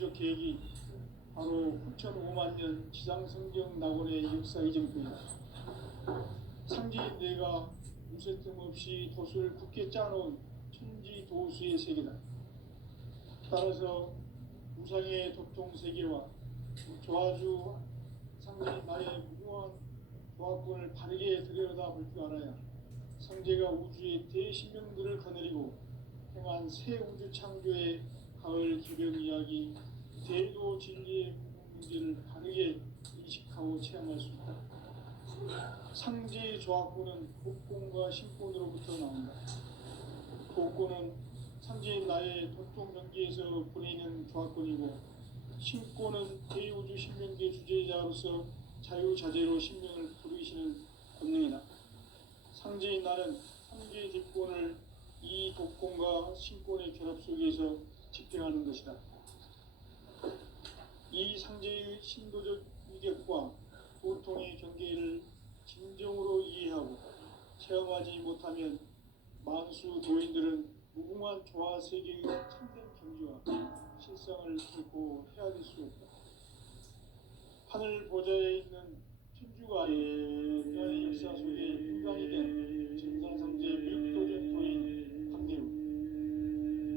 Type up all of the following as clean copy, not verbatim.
우주적 계획이 바로 9,500만 년 지상성경 낙원의 역사 이전부이다. 상제인 내가 무쇠 틈 없이 돛을 굳게 짜놓은 천지도수의 세계다. 따라서 우상의 도통 세계와 조화주 상제인 나의 무궁한 조합권을 바르게 들여다볼 줄 알아야 상제가 우주의 대신명들을 거느리고 행한 새 우주 창조의 가을 기병 이야기, 대도 진리의 문제를 바르게 인식하고 체험할 수 있다. 상제의 조합권은 복권과 신권으로부터 나온다. 복권은 상제인 나의 도통 경계에서 보내는 조합권이고, 신권은 대우주 신명계 주제자로서 자유자재로 신명을 부르시는 권능이다. 상제인 나는 상제의 뒷권을 이 독권과 신권의 결합 속에서 집행하는 것이다. 이 상제의 신도적 위력과 도통의 경계를 진정으로 이해하고 체험하지 못하면 만수 도인들은 무궁한 조화 세계의 참된 경지와 실상을 결코 헤아릴 수 없다. 하늘 보좌에 있는 천주가 인간의 역사 속에 인간이 된 전산상제 미륵도전 도인 강대우,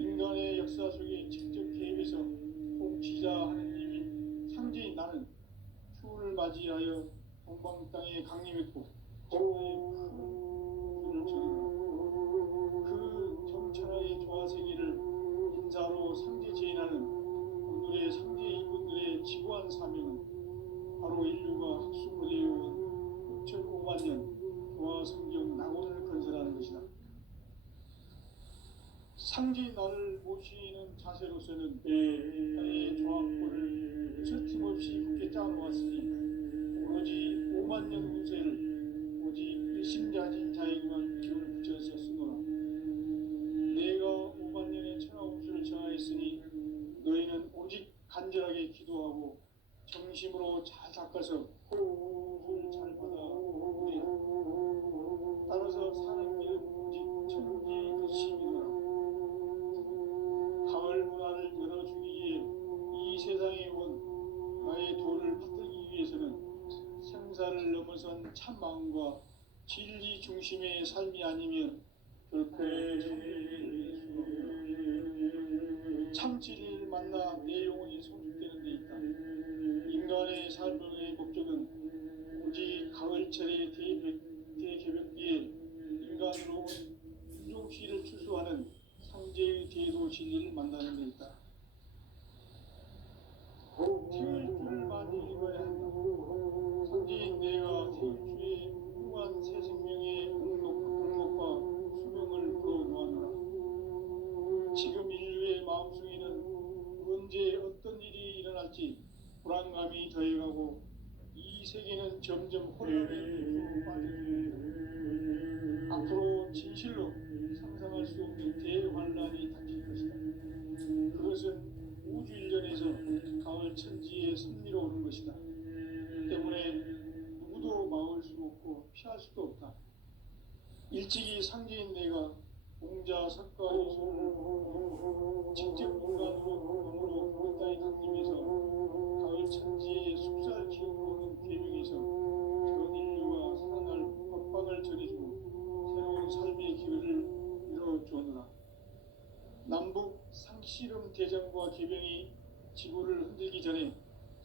인간의 역사 속에 직접 개입해서 통치자 하느님인 상제인 나는 추운을 맞이하여 동방 땅에 강림했고 천하의 푸른 저는 그 정천하의 조화 세계를 인사로 상제 제인하는 오늘의 상제 이분들의 지구한 사명은 바로 인류가 학수고대해온 9,500만 년 조화 성경 낙원을 건설하는 것이다. 상제인 나를 모시는 자세로서는 나의 조합권을 틈없이 굳게 짜놓았으니 오로지 5만 년 운세를 오직 일심자진 자에게만 기운을 붙여서 쓰노라. 내가 5만 년의 천하 운수를 정하였으니 너희는 오직 간절하게 기도하고 정심으로 잘 닦아서 호흡을 잘 받아 우리라. 따라서 사는 길은 오직 천지듯이이노라. 가을 문화를 열어주기 위해 이 세상에 온 나의 도를 받들기 위해서는 생사를 넘어선 참 마음과 진리 중심의 삶이 아니면 결코 참 진리를 만나 내 영혼이 성숙되는 데 있다. 인간의 삶의 목적은 오직 가을철의 대개벽기에 인간으로 온 인종시를 추수하는 상제의 대도 진리를 만나는 데 있다. 태울 줄을 많이 읽어야 한다. 상제인 내가 태울 주의 무한 새 생명의 공덕과 수명을 불어놓아노라. 지금 인류의 마음속에는 언제 어떤 일이 일어날지 불안감이 더해가고 이 세계는 점점 혼란의 늪으로 빠져들고 앞으로 진실로 상상할 수 없는 대환란이 닥칠 것이다. 그것은 우주 일전에서 가을 천지에 섭리로 오는 것이다. 때문에 누구도 막을 수 없고 피할 수도 없다. 일찍이 상제인 내가 공자 석가의 손을 직접 인간으로 그 땅에 강림해서 가을 천지에 숲살 키우는 계명에서 전 인류가 살아날 법방을 전해주고 새로운 삶의 기회를 열어주었노라. 남북 상씨름 대전과 개병이 지구를 흔들기 전에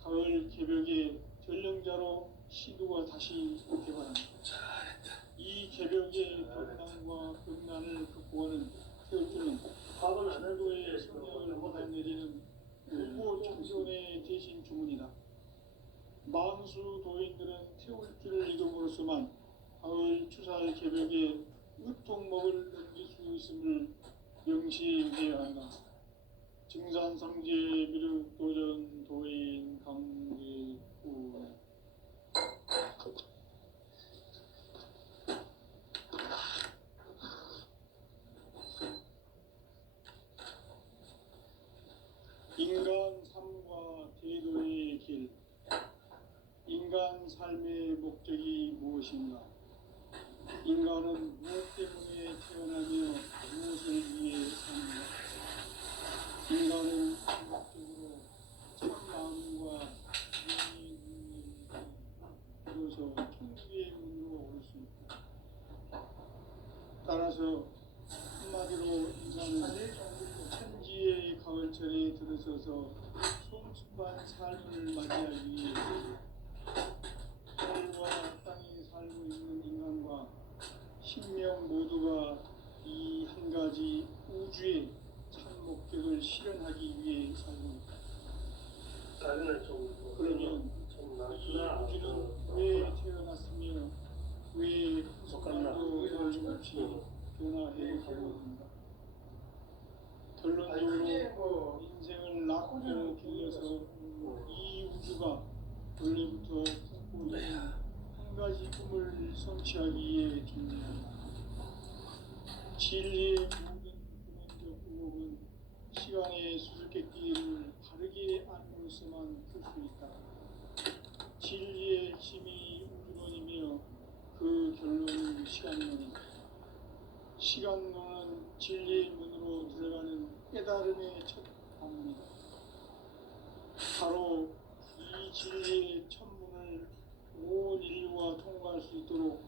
가을 개벽의 전령자로 시도가 다시 오게 바랍니다. 이 개벽의 변난과 극난을 극복하는 태울주는 신도의 성령을 받아내리는 일보 청년의 대신 주문이다. 만수 도인들은 태울주를 이름으로서만 가을 추살 개벽에 으통먹을 넘길 수 있음을 명시해야 한다. 증산상제 미륵도전 도인 강대우. 인간 삶과 대도의 길. 인간 삶의 목적이 무엇인가? 인간은 무엇 때문에 태어나며 무엇을 위해 사는가? 인간은 궁극적으로 가을철에 들어서서 성숙한 삶을 맞이하기 위해 하늘과 땅에 살고 있는 인간과 신명 모두가 이 한 가지 우주의 참 목적을 실현하기 위해 살고 있다. 나는 좀 그러면 좀 이 낫구나. 우주는 왜 태어났으며 왜 순간도 거침없이 변화해 가고 있는가? 결론적으로 인생을 낳고 길러서 이 우주가 원래부터 품고 있는 한 가지 꿈을 성취하기 위해 존재한다. 진리의 모든 근원적 의혹은 시간의 수수께끼를 바르게 안으로서만 풀 수 있다. 진리의 힘이 우주론이며 그 결론은 시간론이다. 시간론은 진리의 문으로 들어가는 깨달음의 첫 방문이다. 바로 이 진리의 천문을 온 인류가 통과할 수 있도록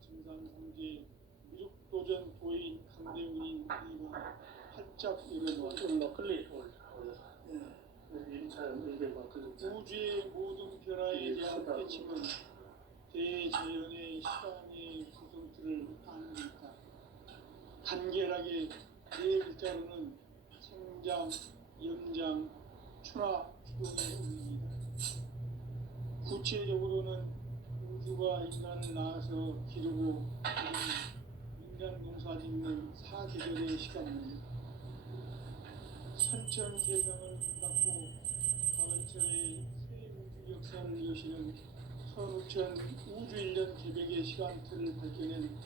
증산상제 미륵도전 도인 강대문인 이가 활짝 일어나왔다. 막걸리 올려서 인천 일백 막걸리 우주의 모든 변화에 대한 깨침은 대자연의 시간의 구성틀을 아는 데 있다. 간결하게 네 글자로는 생장, 염장, 추나, 추동의 의미이다. 구체적으로는 우주가 인간을 낳아서 기르고 인간 농사 짓는 사계절의 시간입니다. 선천세상을 닫고 가을철에 새 우주 역사를 여시는 선우천 우주 1년 개백의 시간틀을 밝혀낸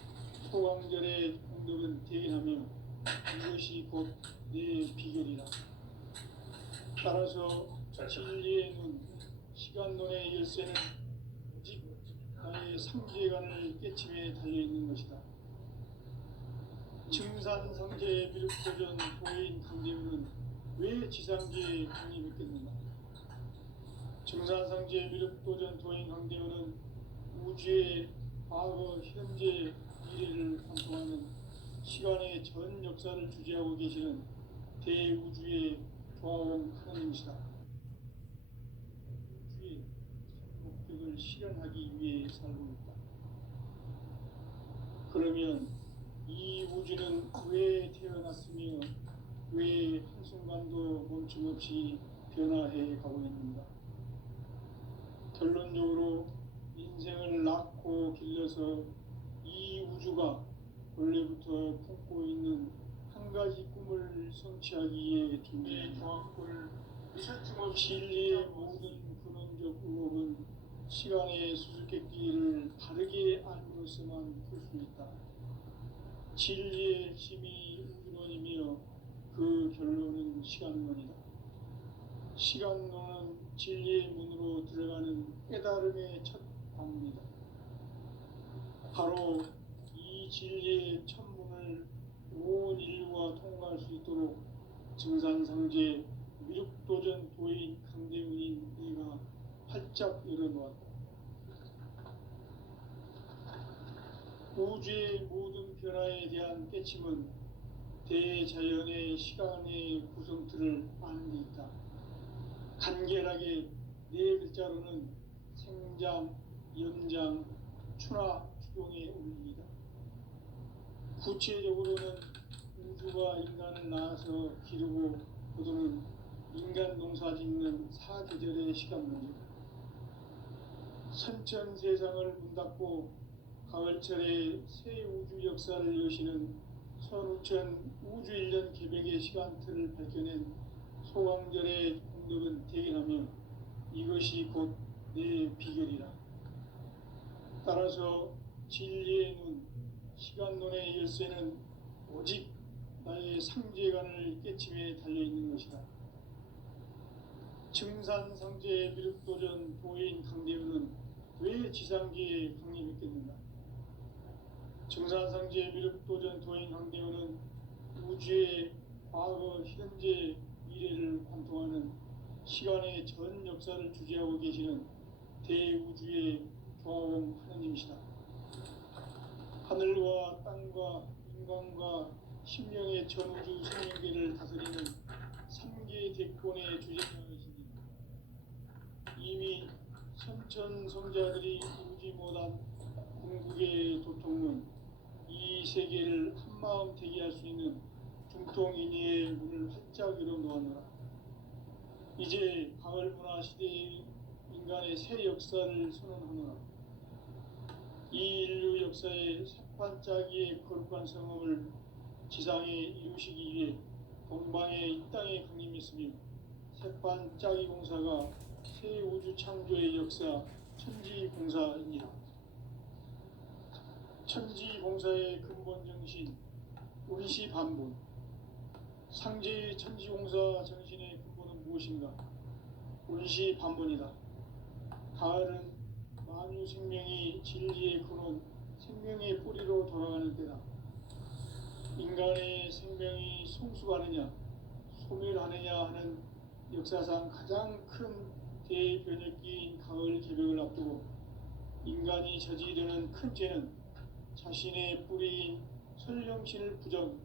소강절의 공덕은 대견하며 이것이 곧 내 비결이라. 따라서 진리의 눈, 시간론의 열쇠는 오직 나의 상계관을 깨침에 달려있는 것이다. 증산상제 미륵도전 도인 강대문은 왜 지상계에 강림했겠는가? 증산상제 미륵도전 도인 강대문은 우주의 과거, 현재, 미래를 관통하는 시간의 전 역사를 주재하고 계시는 대우주의 조화원 하나님이시다. 우주의 목적을 실현하기 위해 살고 있다. 그러면 이 우주는 왜 태어났으며 왜 한순간도 멈춤없이 변화해 가고 있는가? 결론적으로 인생을 낳고 길러서 이 우주가 원래부터 품고 있는 한 가지 꿈을 성취하기 위해 존재의 조합을 진리의 모든 근원적 의혹은 시간의 수수께끼를 바르게 알므로서만 풀 수 있다. 진리의 힘이 우주론이며 그 결론은 시간론이다. 시간론은 진리의 문으로 들어가는 깨달음의 첫 방문이다. 바로 이 진리의 천문을 온 인류가 통과할 수 있도록 증산상제 미륵도전 도인 강대문인 내가 활짝 열어놓았다. 우주의 모든 변화에 대한 깨침은 대자연의 시간의 구성틀을 아는 데 있다. 간결하게 네 글자로는 생장, 염장, 추나, 추동의 의미이다. 구체적으로는 우주가 인간을 낳아서 기르고 거두는 인간 농사 짓는 사계절의 시간론이다. 선천세상을 문 닫고 가을철에 새 우주 역사를 여시는 선우천 우주 1년 개백의 시간틀을 밝혀낸 소강절의 공덕은 대견하며 이것이 곧 내 비결이라. 따라서 진리의 눈, 시간론의 열쇠는 오직 나의 상제관을 깨침에 달려있는 것이다. 증산상제 미륵도전 도인 강대문은 왜 지상계에 강림했겠는가? 증산상제 미륵도전 도인 강대문은 우주의 과거, 현재, 미래를 관통하는 시간의 전 역사를 주재하고 계시는 대우주의 조화원 하나님이시다. 하늘과 땅과 인간과 심령의 전우주 생명계를 다스리는 3계 상계 대권의 주제자이시니 이미 선천성자들이 이루지 못한 궁극의 도통은 이 세계를 한마음 되게 할 수 있는 중통인의의 문을 활짝 열어놓았노라. 이제 가을 문화 시대의 인간의 새 역사를 선언하노라. 이 인류 역사의 새반짝이의 거룩한 성음을 지상에 이루시기 위해 동방의 이 땅에 강림했으며 새반짝이 공사가 새 우주 창조의 역사 천지봉사입니다. 천지봉사의 근본 정신 운시 반본. 상제의 천지공사 정신의 근본은 무엇인가? 운시 반본이다. 가을은 만유 생명이 진리의 근원, 생명의 뿌리로 돌아가는 때다. 인간의 생명이 성숙하느냐, 소멸하느냐 하는 역사상 가장 큰 대변혁기인 가을 개벽을 앞두고 인간이 저지르는 큰 죄는 자신의 뿌리인 설령신을 부정,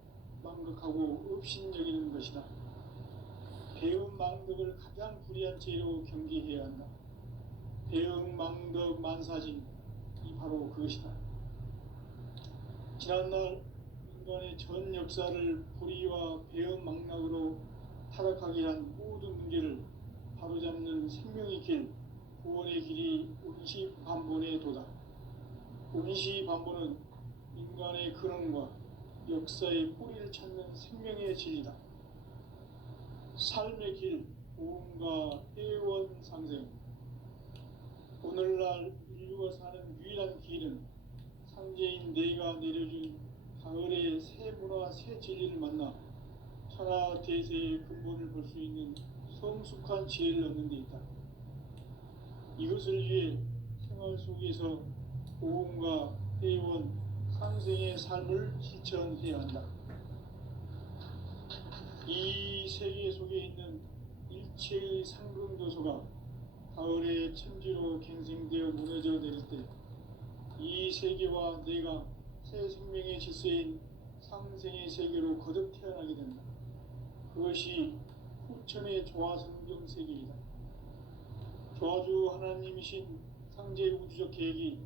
망극하고 업신여기는 것이다. 배움 망덕을 가장 불의한 죄로 경계해야 한다. 배움 망덕 만사진, 이 바로 그것이다. 지난날 인간의 전 역사를 불의와 배움 망락으로 타락하게 한 모든 문제를 바로잡는 생명의 길, 구원의 길이 운시 반본의 도다. 운시 반본은 인간의 근원과 역사의 뿌리를 찾는 생명의 진리다. 삶의 길, 보험과 회원 상생. 오늘날 인류가 사는 유일한 길은 상제인 내가 내려준 가을의 새 문화, 새 진리를 만나 천하 대세의 근본을 볼 수 있는 성숙한 지혜를 얻는 데 있다. 이것을 위해 생활 속에서 보험과 회원, 상생의 삶을 실천해야 한다. 이 세계 속에 있는 일체의 상승도소가 가을의 천지로 갱생되어 무너져 내릴 때 이 세계와 내가 새 생명의 질서인 상생의 세계로 거듭 태어나게 된다. 그것이 후천의 조화성경 세계이다. 조화주 하나님이신 상제 우주적 계획이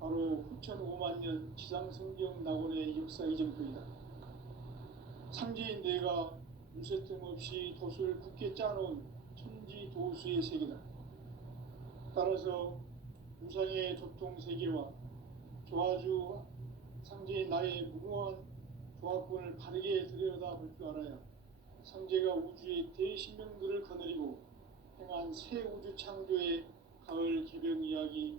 바로 후천 5만년 지상성경 낙원의 역사 이전부이다. 상제인 내가 유세틈 없이 도수를 굳게 짜놓은 천지도수의 세계다. 따라서 우상의 도통 세계와 조화주 상제인 나의 무궁한 조합권을 바르게 들여다볼 줄 알아야 상제가 우주의 대신명들을 거느리고 행한 새 우주 창조의 가을 개벽 이야기,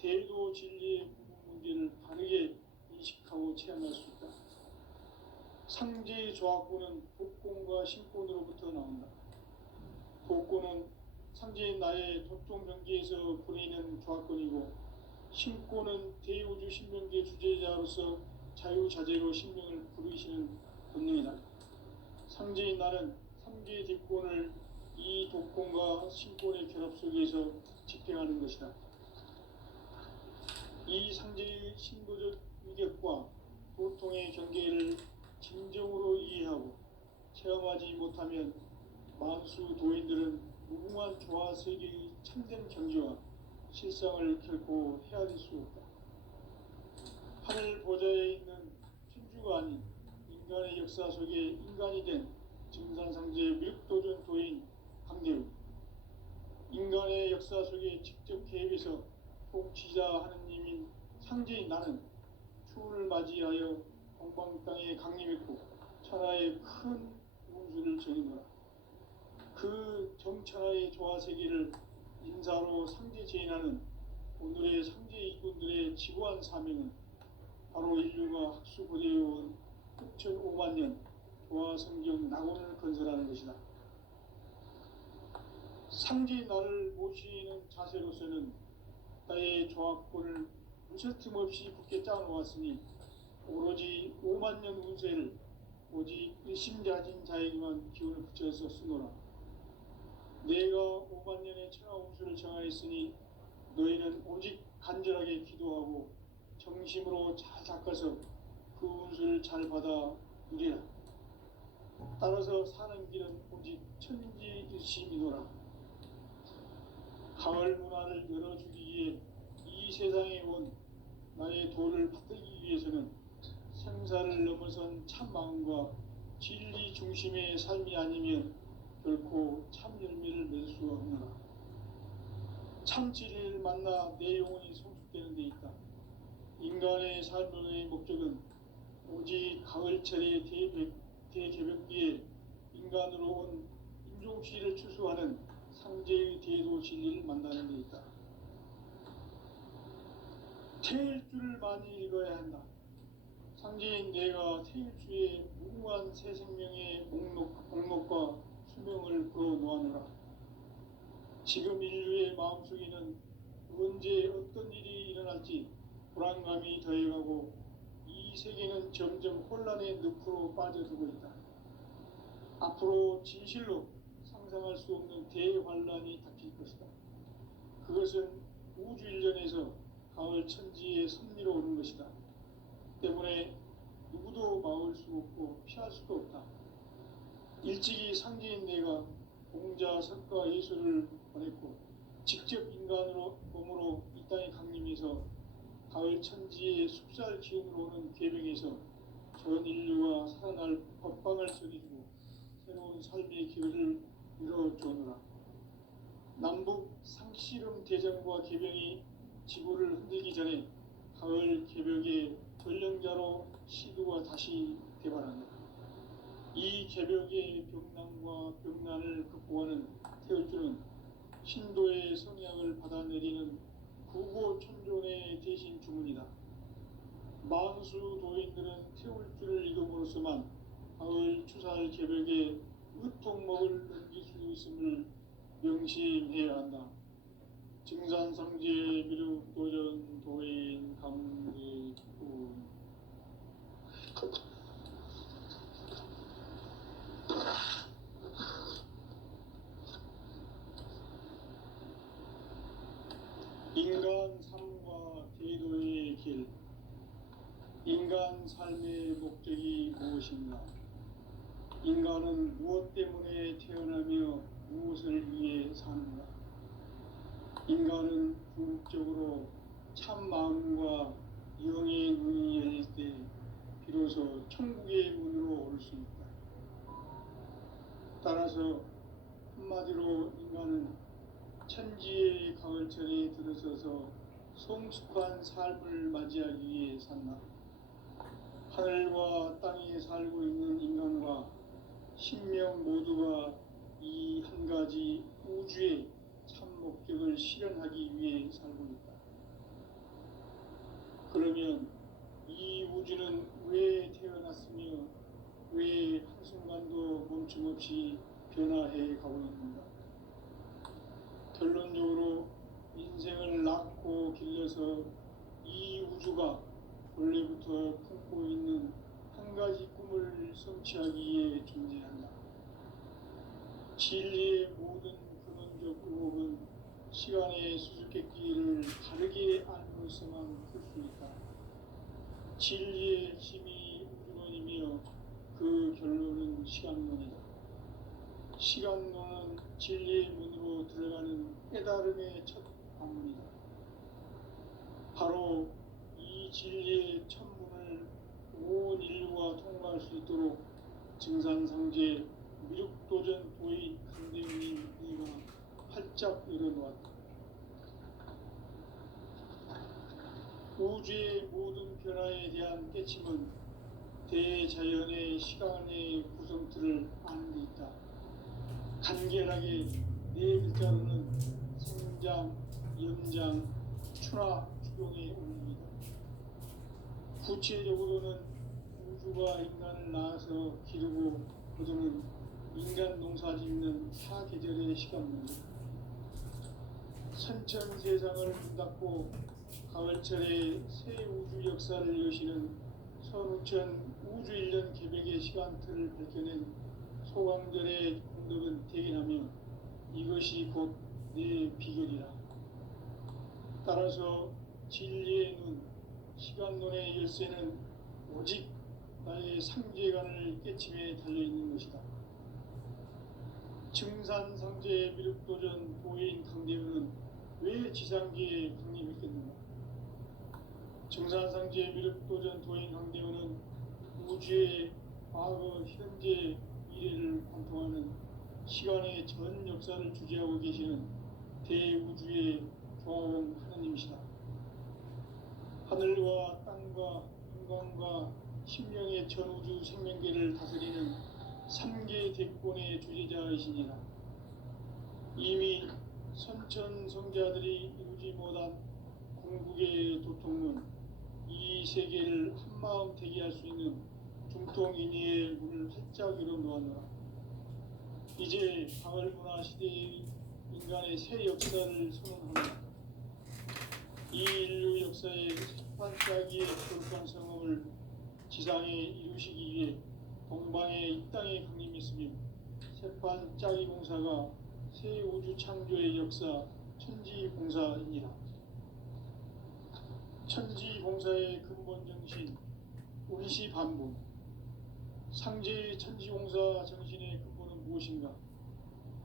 대도 진리의 구분 문제를 바르게 인식하고 체험할 수 있다. 상제의 조합권은 독권과 신권으로부터 나온다. 독권은 상제인 나의 도통 경계에서 보내는 조합권이고, 신권은 대우주 신명계 주제자로서 자유자재로 신명을 부르시는 본능이다. 상제인 나는 상제의 뒷권을 이 독권과 신권의 결합 속에서 집행하는 것이다. 이 상제의 신도적 위격과 도통의 경계를 진정으로 이해하고 체험하지 못하면 만수 도인들은 무궁한 조화 세계의 참된 경지와 실상을 결코 헤아릴 수 없다. 하늘 보좌에 있는 천주가 아닌 인간의 역사 속에 인간이 된 증산상제의 밀도전 도인 강대우, 인간의 역사 속에 직접 개입해서 통치자 하느님인 상제인 나는 추운을 맞이하여 동방 땅에 강림했고 천하의 큰 운수를 전이노라. 그 정천하의 조화세계를 인사로 상제 제인하는 오늘의 상제 일꾼들의 지구한 사명은 바로 인류가 학수고대해온 6,500년 조화성경 낙원을 건설하는 것이다. 상제인 나를 모시는 자세로서는 나의 조합권을 무쇠 틈 없이 굳게 짜놓았으니 오로지 5만년 운세를 오직 일심자진 자에게만 기운을 붙여서 쓰노라. 내가 5만년의 천하 운수를 정하였으니 너희는 오직 간절하게 기도하고 정심으로 잘 닦아서 그 운수를 잘 받아 누리라. 따라서 사는 길은 오직 천지 일심이노라. 가을 문화를 열어주기 위해 이 세상에 온 나의 도를 받들기 위해서는 생사를 넘어선 참 마음과 진리 중심의 삶이 아니면 결코 참 열매를 맺을 수 없노라. 참 진리를 만나 내 영혼이 성숙되는 데 있다. 인간의 삶의 목적은 오직 가을철의 대개벽기에 인간으로 온 인종시를 추수하는 상제의 대도 진리를 만나는 데 있다. 태일주를 많이 읽어야 한다. 상제인 내가 태일주의 무궁한 새 생명의 목록과 수명을 풀어놓아노라. 지금 인류의 마음속에는 언제 어떤 일이 일어날지 불안감이 더해가고 이 세계는 점점 혼란의 늪으로 빠져들고 있다. 앞으로 진실로 상상할 수 없는 대환란이 닥칠 것이다. 그것은 우주 일련에서 가을 천지의 섭리로 오는 것이다. 때문에 누구도 막을 수 없고 피할 수도 없다. 일찍이 상제인 내가 공자, 석가, 예수를 보냈고 직접 인간으로 몸으로 이 땅에 강림해서 가을 천지의 숲살 기운으로 오는 계명에서 전 인류가 살아날 법방을 써주고 새로운 삶의 길을 열어주노라. 남북 상씨름 대전과 계병이 지구를 흔들기 전에 가을 개벽의 전령자로 시두가 다시 개발한다. 이 개벽의 병난과 병난을 극복하는 태울주는 신도의 성약을 받아내리는 구고천존의 대신 주문이다. 만수 도인들은 태울주를 읽음으로써만 가을 추살 개벽의 으통목을 넘길 수 있음을 명심해야 한다. 증산상제 미륵도전 도인 강대구. 인간 삶과 대도의 길. 인간 삶의 목적이 무엇인가? 인간은 무엇 때문에 태어나며 무엇을 위해 사는가? 인간은 궁극적으로 참 마음과 영의 문이 열릴 때 비로소 천국의 문으로 오를 수 있다. 따라서 한마디로 인간은 천지의 가을철에 들어서서 성숙한 삶을 맞이하기 위해 산다. 하늘과 땅에 살고 있는 인간과 신명 모두가 이 한 가지 우주의 참 목적을 실현하기 위해 살고 있다. 그러면 이 우주는 왜 태어났으며 왜 한순간도 멈춤없이 변화해 가고 있는가? 결론적으로 인생을 낳고 길러서 이 우주가 원래부터 품고 있는 한 가지 꿈을 성취하기 위해 존재한다. 진리의 모든 근원적 의혹은 시간의 수수께끼를 다르게 알고서만 풀 수 있다. 진리의 힘이 우주론이며 그 결론은 시간론이다. 시간론은 진리의 문으로 들어가는 깨달음의 첫 관문이다. 바로 이 진리의 첫 문을 온 인류가 통과할 수 있도록 증산상제 미륵도전 도인 강대웅이 네가 활짝 열어놓았다. 우주의 모든 변화에 대한 깨침은 대자연의 시간의 구성틀을 아는 데 있다. 간결하게 네 글자로는 생장, 연장, 추나 추동의 원리이다. 구체적으로는 우주가 인간을 낳아서 기르고 거두는 인간 농사 짓는 사계절의 시간문이다. 선천 세상을 문 닫고 가을철에 새 우주 역사를 여시는 선우천 우주일년 개벽의 시간틀을 밝혀낸 소강절의 공덕은 대견하며 이것이 곧 내 비결이라. 따라서 진리의 눈, 시간론의 열쇠는 오직 나의 상제관을 깨침에 달려있는 것이다. 증산상제 미륵도전 도인 강대우는 왜 지상계에 강림했겠는가? 증산상제 미륵도전 도인 강대우는 우주의 과거, 현재, 미래를 관통하는 시간의 전 역사를 주재하고 계시는 대우주의 조화원 하나님이시다. 하늘과 땅과 인간과 심령의 전우주 생명계를 다스리는 3계 대권의 주재자이시니라. 이미 선천성자들이 이루지 못한 궁극의 도통문, 이 세계를 한마음 되게 할 수 있는 중통인의의 문을 활짝 열어놓았노라. 이제 가을 문화 시대의 인간의 새 역사를 선언합니다. 이 인류 역사의 반짝이의 거룩한 성음을 지상에 이루시기 위해 동방의 이 땅에 강림했으며 새판 짜기 공사가 새 우주 창조의 역사 천지봉사입니다. 천지봉사의 근본 정신 운시반본. 상제의 천지봉사 정신의 근본은 무엇인가?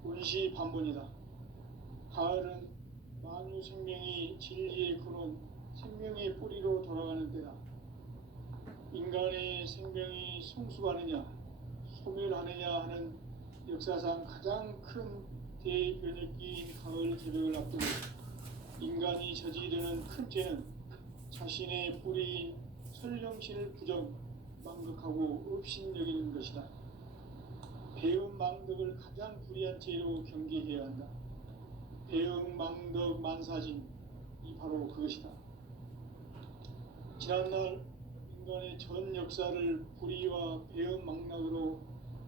운시반본이다. 가을은 만유 생명이 진리의 근원, 생명의 뿌리로 돌아가는 때다. 인간의 생명이 성숙하느냐, 소멸하느냐 하는 역사상 가장 큰 대변혁기인 가을 개벽을 앞두고 인간이 저지르는 큰 죄는 자신의 뿌리인 설령신을 부정, 망덕하고 업신여기는 것이다. 배움 망덕을 가장 불의한 죄로 경계해야 한다. 배움 망덕 만사진, 이 바로 그것이다. 지난날 인간의 전 역사를 불의와 배움 망락으로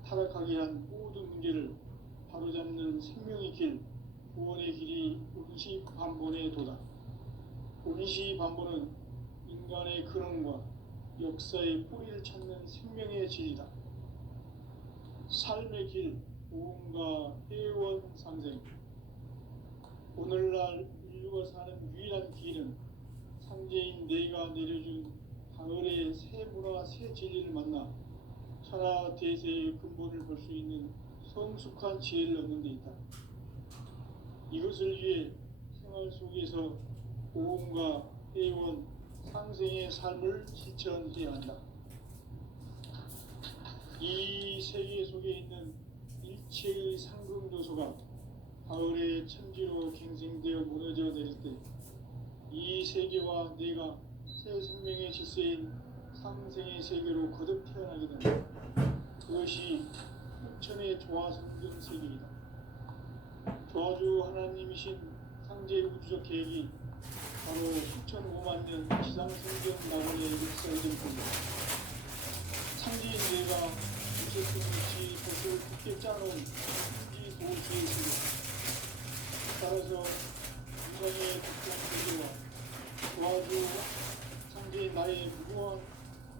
타락하게 한 모든 문제를 바로잡는 생명의 길, 구원의 길이 운시반본의 도다. 운시반본은 인간의 근원과 역사의 뿌리를 찾는 생명의 진리다. 삶의 길, 보험과 회원 상생. 오늘날 인류가 사는 유일한 길은 상제인 내가 내려준 가을의 새 문화, 새 진리를 만나 천하 대세의 근본을 볼 수 있는 성숙한 지혜를 얻는 데 있다. 이것을 위해 생활 속에서 보험과 회원, 상생의 삶을 실천해야 한다. 이 세계 속에 있는 일체의 상금 요소가 가을의 천지로 갱생되어 무너져 내릴 때 이 세계와 내가 새 생명의 질서인 상생의 세계로 거듭 태어나게 된다. 그것이 천의 조화성경 세계이다. 조화주 하나님이신 상제 우주적 계획이 바로 9,500만 년 지상성경 낙원의 역사의 전통이다. 상제인 내가 우주의 것을 굳게 짜놓은 천지 도시의 세계. 따라서 인간의 특정 세계와 조화주 상제인 나의 무고한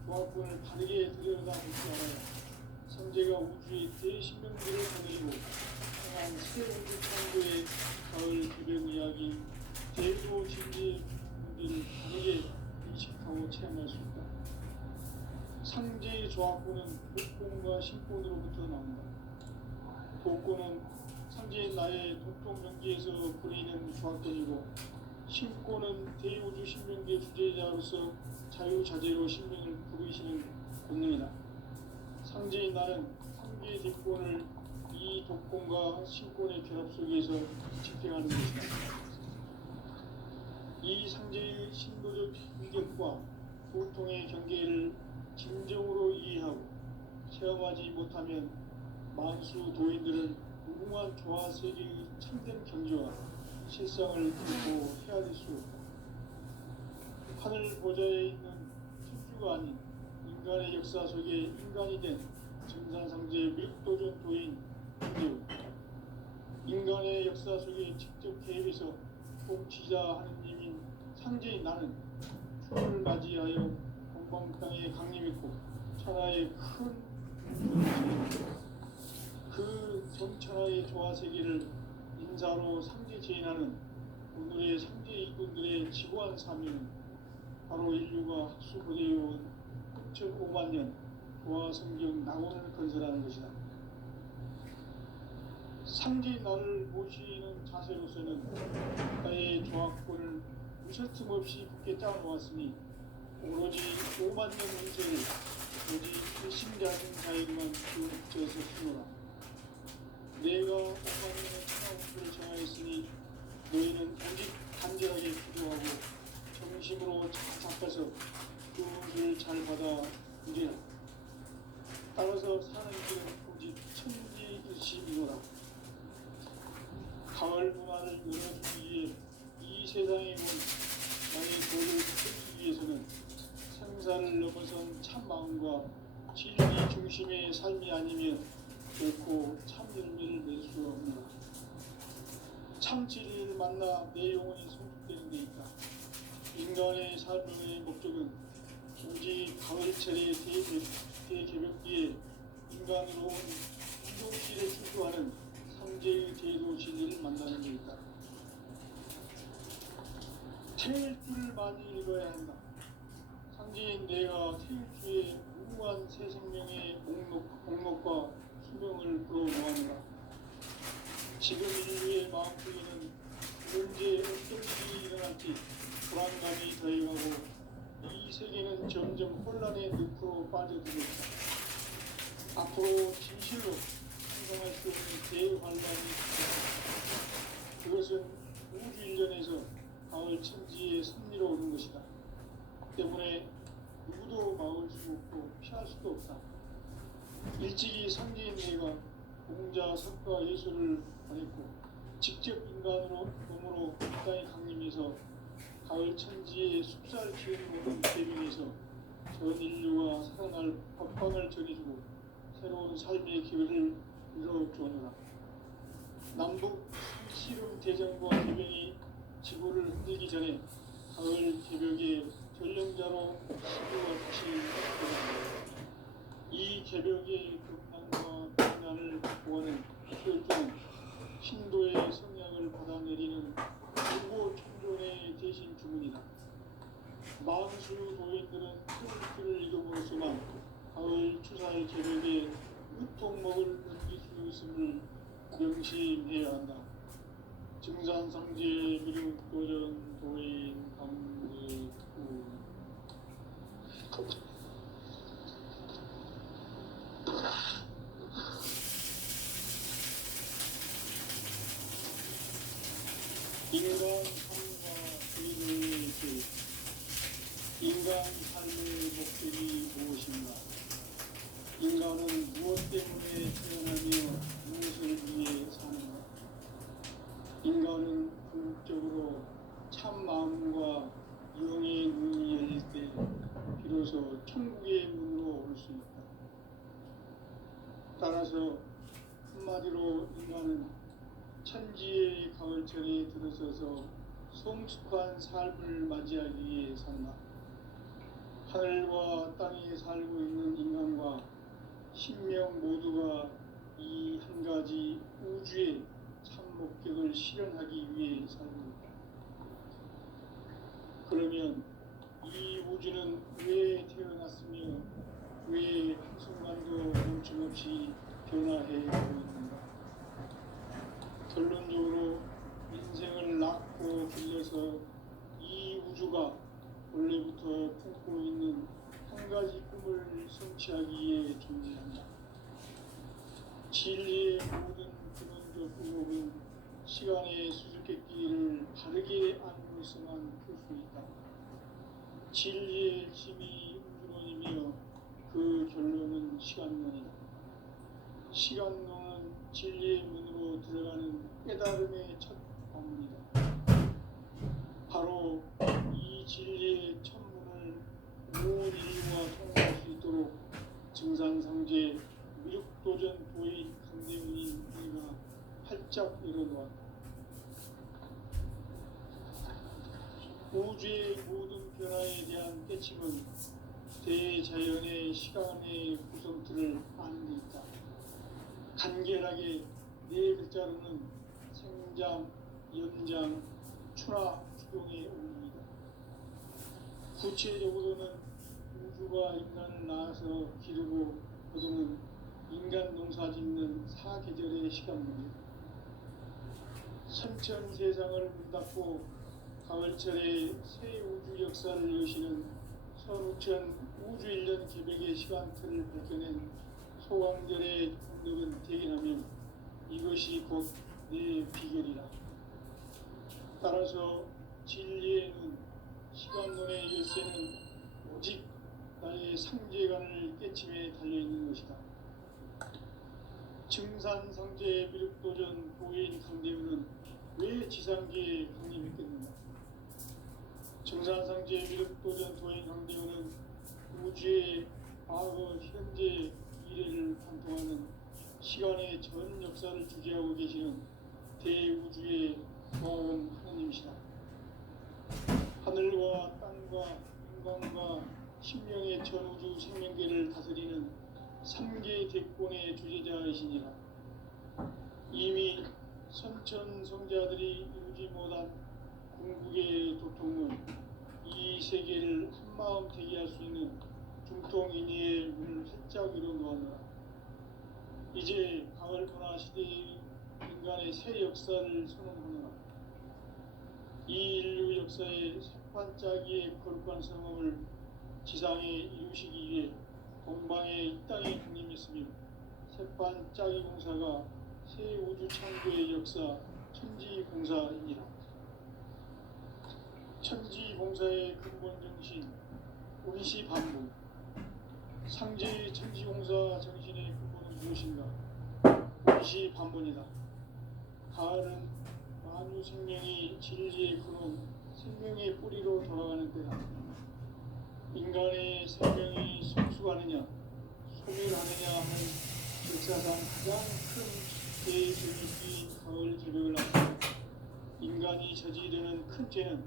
조합권을 바르게 들여다볼 줄 알아야 상제가 우주의 대신명들을 보내고 향한 새 우주 창조의 가을 개벽 이야기, 대도 진리의 문제를 바르게 인식하고 체험할 수 있다. 상제의 조합권은 독권과 신권으로부터 나온다. 독권은 상제인 나의 도통 명기에서 부리는 조합권이고, 신권은 대우주 신명계 주제자로서 자유자재로 신명을 부르시는 권능이다. 상제인 나는 3개의 뒷권을 이 독권과 신권의 결합 속에서 집행하는 것이다. 이 상제의 신도적 인격과 보통의 경계를 진정으로 이해하고 체험하지 못하면 만수 도인들은 무궁한 조화 세계의 참된 경지와 실상을 결코 헤아릴 수 없다. 하늘 보좌에 있는 천주가 아닌 인간의 역사 속에 인간이 된 증산상제 미륵도전 도인 강대우. 인간의 역사 속에 직접 개입해서 통치자 하느님인 상제인 나는 춤을 맞이하여 동방 땅에 강림했고 천하의 큰 그 전천하의 조화 세계를 인사로 상제 제인하는 오늘의 상제 일꾼들의 지고한 사명은 바로 인류가 학수고대해온 9,500만 년 조화 성경 낙원을 건설하는 것이다. 상지 나를 모시는 자세로서는 나의 조합권을 무설틈 없이 굳게 짜놓았으니 오로지 5만 년 운세를 오직 일심자는 자에게만 기울여서 쓰노라. 내가 5만 년의 천하운수를 정하였으니 너희는 오직 간절하게 기도하고 정심으로 잘 잡아서 그 운을 잘 받아 누리라. 따라서 사는 길은 오직 천지일심이노라. 가을 문화를 열어주기 위해 이 세상에 온 나의 도를 찾기 위해서는 생사를 넘어선 참 마음과 진리 중심의 삶이 아니면 결코 참 열매를 낼 수 없노라. 참 진리를 만나 내 영혼이 성숙되는 데 있다. 인간의 삶의 목적은 오직 가을철의 대개벽기에 인간으로 온 운동시를 추구하는 상제의 대도 진리를 만나는 데 있다. 태일주를 많이 읽어야 한다. 상제인 내가 태일주의 무궁한 새 생명의 목록과 수명을 끌어모아노라. 지금 인류의 마음속에는 언제 어떤 일이 일어날지 불안감이 더해가고 이 세계는 점점 혼란의 늪으로 빠져들고 있다. 앞으로 진실로 상상할 수 없는 대환란이 있다. 그것은 우주 일련에서 가을 천지의 섭리로 오는 것이다. 때문에 누구도 막을 수 없고 피할 수도 없다. 일찍이 상제인 내가 공자, 석가, 예술을 보냈고 직접 인간으로 몸으로 이 땅에 강림해서 가을 천지의 숲살 기운을 오는 대명에서 전 인류가 살아날 법방을 전해주고 새로운 삶의 기회를 이뤄주었노라. 남북 씨름 대전과 개병이 지구를 흔들기 전에 가을 개벽의 전령자로 시구가 다시 돌아옵니다. 이 개벽의 극한과 평난을 보호하는 태일주는 신도의 성향을 받아내리는 일보 총존의 대신 주문이다. 만수 도인들은 태일주를 읽음으로써만 가을 추사의 개벽에 으통목을 넘길 수 있음을 명심해야 한다. 증산상제 미륵도전 도인 강제구 인간 삶과 의미의 길. 인간 삶의 목적이 무엇인가? 인간은 무엇 때문에 태어나며 무엇을 위해 사는가? 인간은 궁극적으로 참 마음과 영의 문이 열릴 때 비로소 천국의 문으로 올 수 있다. 따라서 한마디로 인간은 천지의 가을철에 들어서서 성숙한 삶을 맞이하기 위해 산다. 하늘과 땅에 살고 있는 인간과 신명 모두가 이 한 가지 우주의 참 목적을 실현하기 위해 삽니다. 그러면 이 우주는 왜 태어났으며 왜 한순간도 멈춤없이 변화해 가고 있는가? 결론적으로 인생을 낳고 길러서 이 우주가 원래부터 품고 있는 한 가지 꿈을 성취하기 위해 존재한다. 진리의 모든 근원적 의목은 시간의 수수께끼를 바르게 안으로서만 풀 수 있다. 진리의 힘이 우주론이며 그 결론은 시간론이다. 시간론은 진리의 문으로 들어가는 깨달음의 첫 방문이다. 바로 이 진리의 천문을 온 인류가 통과할 수 있도록 증산상제 미륵도전 도인 강대문인 우리가 활짝 열어놓았다. 우주의 모든 변화에 대한 깨침은 대자연의 시간의 구성틀을 아는 데 있다. 간결하게 네 글자로는 생장, 연장, 추나, 추동의 원리이다. 구체적으로는 우주가 인간을 낳아서 기르고 거두는 인간 농사 짓는 사계절의 시간물이다. 선천 세상을 문 닫고 가을철에 새 우주 역사를 여시는 선우천 우주일년 개벽의 시간틀을 밝혀낸 소강절의 공덕은 대견하며 이것이 곧 내 비결이라. 따라서 진리에는 시간론의 열쇠는 오직 나의 상제관을 깨침에 달려있는 것이다. 증산상제 미륵도전 도인 강대우는 왜 지상계에 강림했겠는가? 증산상제 미륵도전 도인 강대우는 우주의 과거, 현재, 미래를 관통하는 시간의 전 역사를 주재하고 계시는 대우주의 고아원 하느님이시다. 하늘과 땅과 인간과 신명의 전우주 생명계를 다스리는 3개 대권의 주제자이시니라. 이미 선천 성자들이 이루지 못한 궁극의 도통은 이 세계를 한마음 되게 할 수 있는 중통인의의 문을 활짝 열어 놓았노라. 이제 가을 문화 시대의 인간의 새 역사를 선언하노라. 이 인류 역사의 새반짝이의 거룩한 성험을 지상에 이루시기 위해 동방의 이 땅에 군림했으며 새반짝이 공사가 새 우주 창조의 역사 천지공사이니라. 천지공사의 근본 정신 운시반복. 상제의 천지공사 정신의 근본은 무엇인가? 운시반복이다. 가을은 만유 생명이 진리의 근원, 생명의 뿌리로 돌아가는 때다. 인간의 생명이 성숙하느냐, 소멸하느냐 하는 역사상 가장 큰 죄의 제기인 가을 개벽을 앞두고 인간이 저지르는 큰 죄는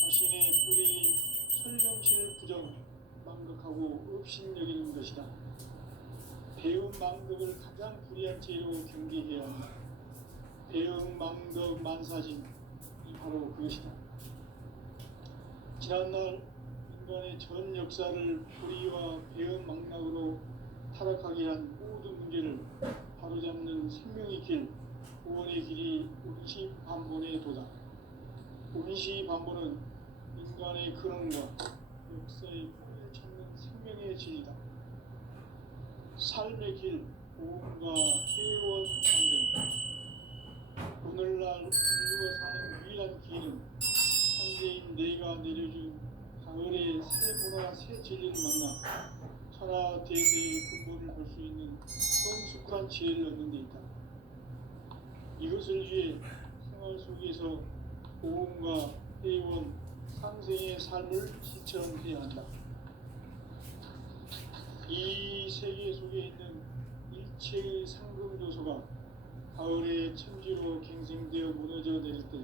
자신의 뿌리인 설령신을 부정, 망각하고 업신여기는 것이다. 배움 망덕을 가장 불의한 죄로 경계해야 한다. 배움 망덕 만사진이 바로 그것이다. 지난날 인간의 전 역사를 불의와 배움 망락으로 타락하게 한 모든 문제를 바로잡는 생명의 길, 구원의 길이 운시반본의 도다. 운시반본은 인간의 근원과 역사의 뿌리를 찾는 생명의 진이다. 삶의 길, 보험과 회원 상생. 오늘날 인류가 사는 유일한 기회는 상제인 내가 내려준 가을의 새 문화, 새 진리를 만나 천하 대대의 근본을 볼 수 있는 성숙한 지혜를 얻는 데 있다. 이것을 위해 생활 속에서 보험과 회원, 상생의 삶을 실천해야 한다. 이 세계 속에 있는 일체의 상금 요소가 가을의 천지로 갱생되어 무너져 내릴 때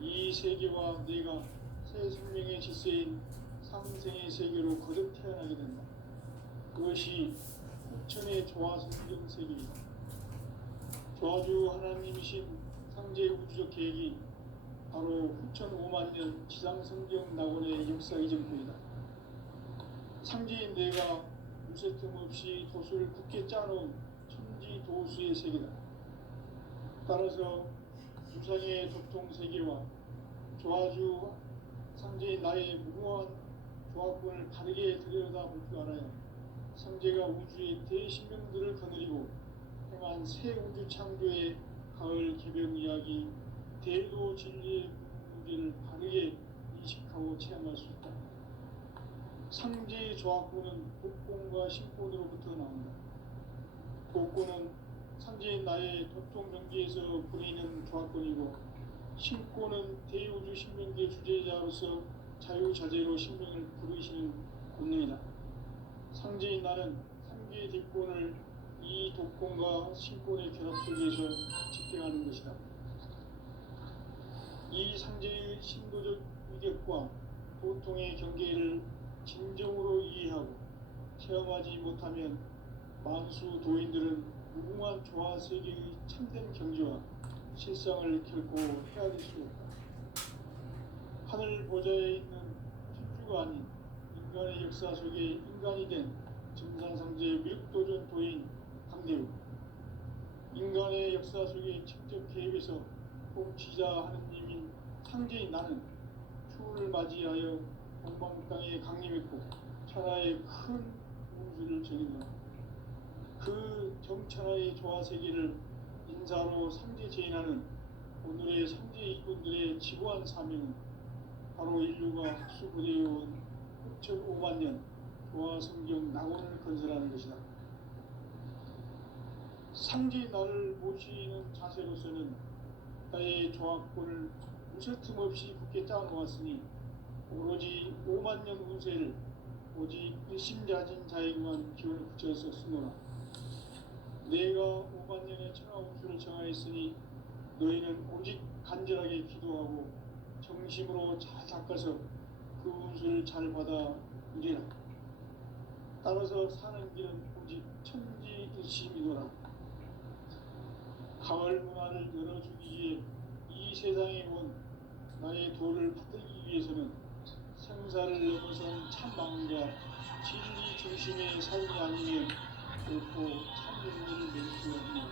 이 세계와 내가 새 생명의 질서인 상생의 세계로 거듭 태어나게 된다. 그것이 후천의 조화성경 세계이다. 조화주 하나님이신 상제 우주적 계획이 바로 후천 5만 년 지상성경 낙원의 역사 이전부이다. 상제인 내가 무쇠 틈 없이 도수를 굳게 짜놓은 천지 도수의 세계다. 따라서 유상의 도통 세계와 조화주 상제인 나의 무궁한 조합권을 바르게 들여다볼 줄 알아야 상제가 우주의 대신명들을 거느리고 행한 새 우주 창조의 가을 개벽 이야기, 대도 진리의 문제를 바르게 인식하고 체험할 수 있다. 상제의 조합권은 복권과 신권으로부터 나온다. 복권은 상제인 나의 도통 경계에서 부리는 조합권이고, 신권은 대우주 신명계 주제자로서 자유자재로 신명을 부르시는 권능이다. 상제인 나는 3개의 뒷권을 이 독권과 신권의 결합 속에서 집행하는 것이다. 이 상제의 신도적 위격과 도통의 경계를 진정으로 이해하고 체험하지 못하면 만수 도인들은 무궁한 조화 세계의 참된 경지와 실상을 결코 헤아릴 수 없다. 하늘 보좌에 있는 천주가 아닌 인간의 역사 속에 인간이 된 증산상제 미륵도전 도인 강대우. 인간의 역사 속에 직접 개입해서 통치자 하느님인 상제인 나는 추후를 맞이하여 동방 땅에 강림했고 천하의 큰 운수를 정했노라. 그 정천하의 조화세계를 인사로 상제 제인하는 오늘의 상제 일꾼들의 지고한 사명은 바로 인류가 학수부대해온 6,500만 년 조화성경 낙원을 건설하는 것이다. 상제 나를 모시는 자세로서는 나의 조합권을 무쇠틈 없이 굳게 짜놓았으니 오로지 5만 년 운세를 오직 일심자진 자에게만 기원을 붙여서 쓰노라. 내가 5만 년의 천하 운수를 정하였으니 너희는 오직 간절하게 기도하고 정심으로 잘 닦아서 그 운수를 잘 받아 누리라. 따라서 사는 길은 오직 천지일심이노라. 가을 문화를 열어주기 위해 이 세상에 온 나의 도를 받들기 위해서는 생사를 넘어선 참마음과 진리 중심의 삶이 아니면 결코 참 용기를 낼 수 없는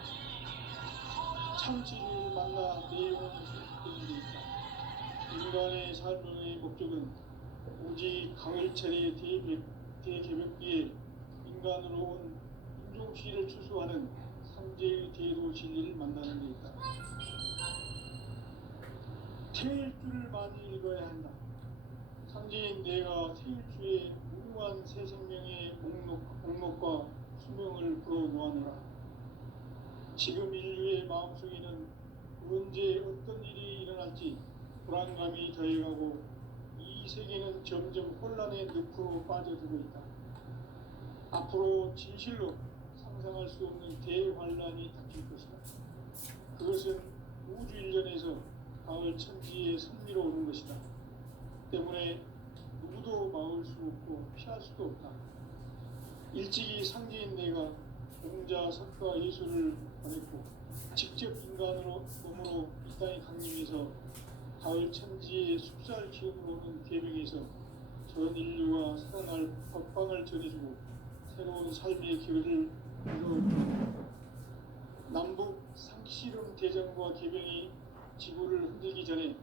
참 진리를 만나 내 영혼을 소식되는 데 있다. 인간의 삶의 목적은 오직 가을철의 대개벽기에 인간으로 온 인종시를 추수하는 상제의 대도 진리를 만나는 데 있다. 태일주를 많이 읽어야 한다. 상제인 내가 태일주의 무궁한 새 생명의 목록과 수명을 불어놓아노라. 지금 인류의 마음속에는 언제 어떤 일이 일어날지 불안감이 더해가고 이 세계는 점점 혼란의 늪으로 빠져들고 있다. 앞으로 진실로 상상할 수 없는 대환란이 닥칠 것이다. 그것은 우주 일련에서 가을 천지의 섭리로 오는 것이다. 때문에 누구도 막을 수 없고 피할 수도 없다. 일찍이 상제인 내가 공자, 석가, 예수를 보냈고 직접 인간으로 몸으로 이 땅에 강림해서 가을 천지의 숲살 기운으로 오는 계명에서 전 인류가 살아날 법방을 전해주고 새로운 삶의 기회를 이루어줍니다. 남북 상씨름 대전과 계명이 지구를 흔들기 전에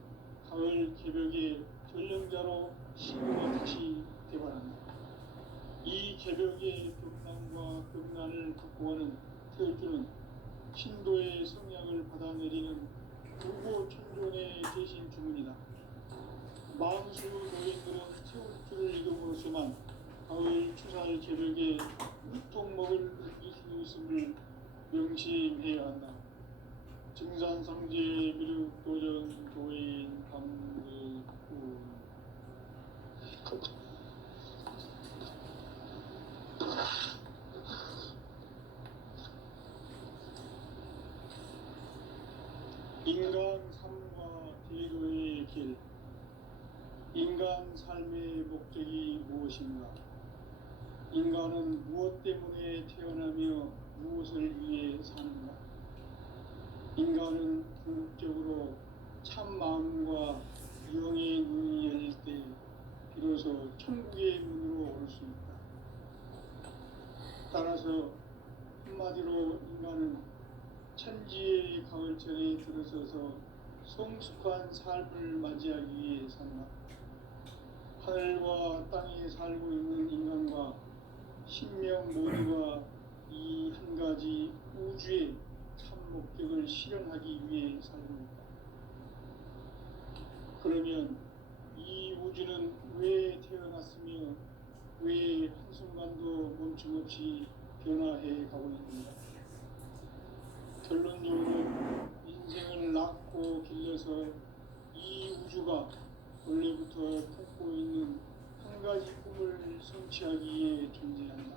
가을 개벽의 전령자로 시구가 다시 대발한다. 이 개벽의 격난과 극난을 극복하는 태일주는 신도의 성약을 받아내리는 불고 천존의 대신 주문이다. 만수 노인들은 태일주를 읽음으로써만 가을 추살 개벽의 유통목을 느낄 수 있음을 명심해야 한다. 증산상제 미륵도전 도인 감대구 인간 삶과 대도의 길. 인간 삶의 목적이 무엇인가? 인간은 무엇 때문에 태어나며 무엇을 위해 사는가? 인간은 궁극적으로 참 마음과 영의 눈이 열릴 때 비로소 천국의 문으로 올 수 있다. 따라서 한마디로 인간은 천지의 가을철에 들어서서 성숙한 삶을 맞이하기 위해 산다. 하늘과 땅에 살고 있는 인간과 신명 모두가 이 한 가지 우주의 참 목적을 실현하기 위해 살고 있다. 그러면 이 우주는 왜 태어났으며 왜 한순간도 멈춤없이 변화해 가고 있는가? 결론적으로 인생을 낳고 길러서 이 우주가 원래부터 품고 있는 한 가지 꿈을 성취하기 위해 존재한다.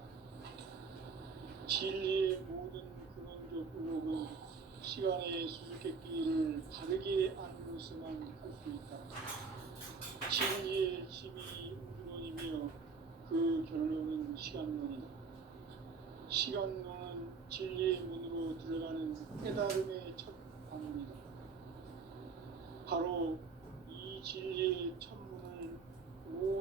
진리의 모든 근원적 의혹은 시간의 수수께끼를 바르게 안으로서만 할 수 있다. 진리의 힘이 우주론이며 그 결론은 시간론이다. 시간론은 진리의 문으로 들어가는 깨달음의 첫 방문이다. 바로 이 진리의 첫